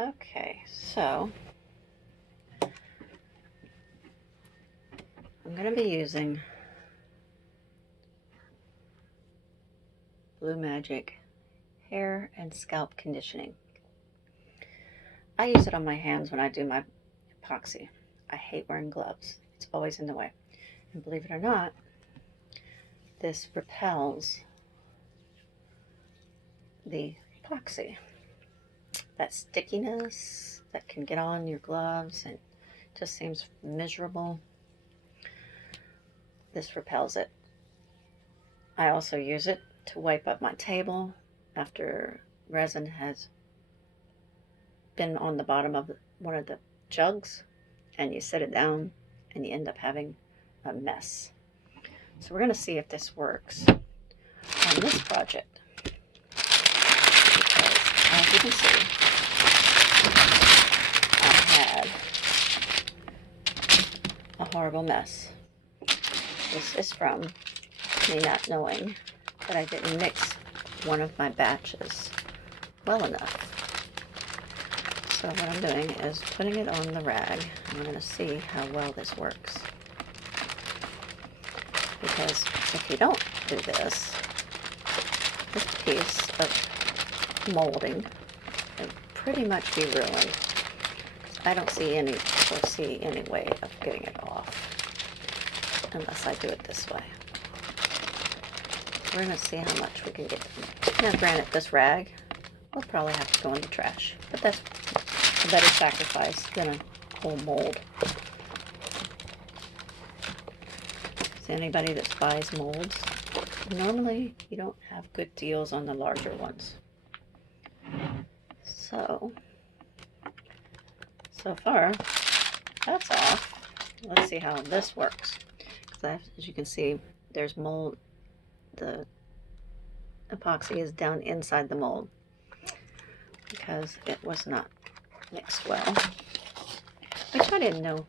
Okay, so I'm going to be using Blue Magic hair and scalp conditioning. I use it on my hands when I do my epoxy. I hate wearing gloves. It's always in the way. And believe it or not, this repels the epoxy. That stickiness that can get on your gloves and just seems miserable. This repels it. I also use it to wipe up my table after resin has been on the bottom of one of the jugs, and you set it down and you end up having a mess. So we're going to see if this works on this project, because as you can see, I had a horrible mess. This is from me not knowing that I didn't mix one of my batches well enough. So what I'm doing is putting it on the rag. I'm going to see how well this works. Because if you don't do this, this piece of molding will pretty much be ruined. I don't foresee any way of getting it off unless I do it this way. We're going to see how much we can get. Now granted, this rag will probably have to go in the trash, but that's a better sacrifice than a whole mold. So anybody that buys molds, normally you don't have good deals on the larger ones. So far, that's off. Let's see how this works. As you can see, there's mold. The epoxy is down inside the mold because it was not mixed well, which I didn't know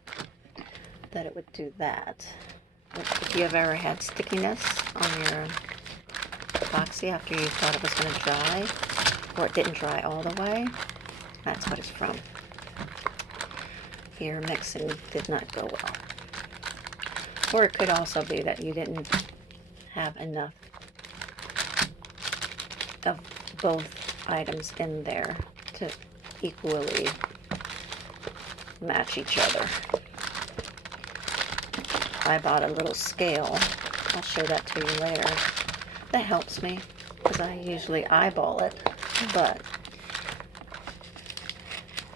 that it would do that. If you have ever had stickiness on your epoxy after you thought it was going to dry, or it didn't dry all the way, that's what it's from. Your mixing did not go well. Or it could also be that you didn't have enough of both items in there to equally match each other. I bought a little scale. I'll show that to you later. That helps me because I usually eyeball it, but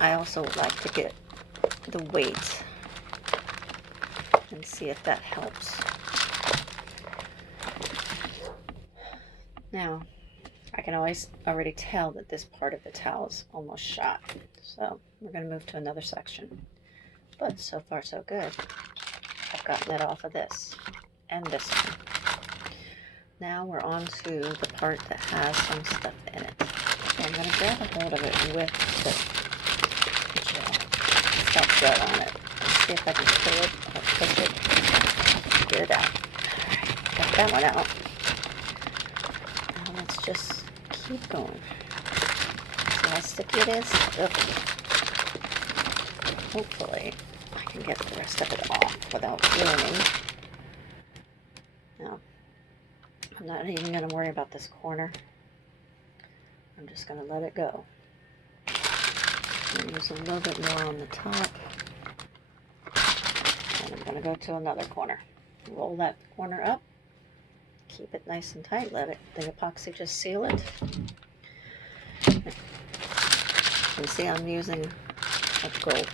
I also like to get the weight and see if that helps. Now, I can already tell that this part of the towel is almost shot. So we're going to move to another section. But so far so good. I've gotten it off of this and this one. Now we're on to the part that has some stuff in it. So I'm going to grab a hold of it with the gel. It's got gel on it. Let's see if I can pull it or push it. Get it out. Alright, got that one out. Now let's just keep going. See how sticky it is? Ugh. Hopefully I can get the rest of it off without ruining. Now, I'm not even going to worry about this corner. I'm just going to let it go. I'm going to use a little bit more on the top. And I'm going to go to another corner. Roll that corner up. Keep it nice and tight. Let the epoxy just seal it. You can see I'm using a gold